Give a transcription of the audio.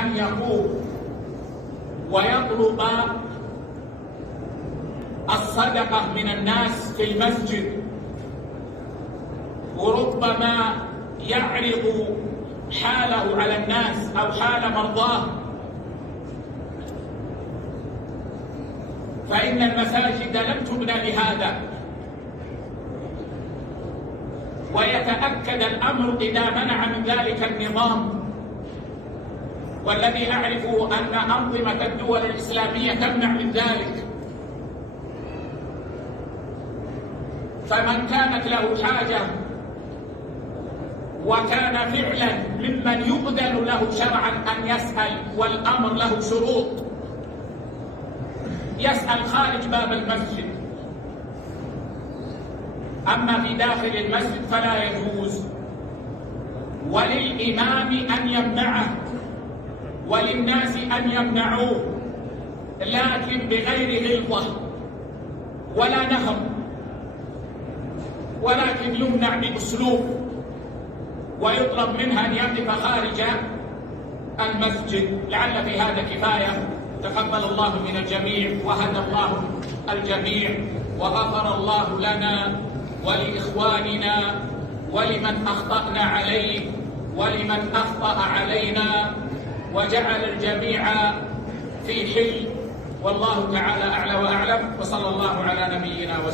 أن يقوم ويطلب الصدقة من الناس في المسجد، وربما يعرض حاله على الناس أو حال مرضاه، فإن المساجد لم تبنى لهذا. ويتأكد الأمر إذا منع من ذلك النظام، والذي أعرفه أن أنظمة الدول الإسلامية تمنع من ذلك. فمن كانت له حاجة وكان فعلا ممن يؤذن له شرعا أن يسأل، والأمر له شروط، يسأل خارج باب المسجد. أما في داخل المسجد فلا يجوز، وللإمام أن يمنعه وللناس أن يمنعوه، لكن بغير غلظة ولا نهر، ولكن يمنع بأسلوب، ويطلب منها أن يقف خارج المسجد. لعل في هذا كفاية. تقبل الله من الجميع، وهدى الله الجميع، وغفر الله لنا ولإخواننا ولمن أخطأنا عليه ولمن أخطأ علينا، وجعل الجميع في حل. والله تعالى أعلى وأعلم، وصلى الله على نبينا وسلم.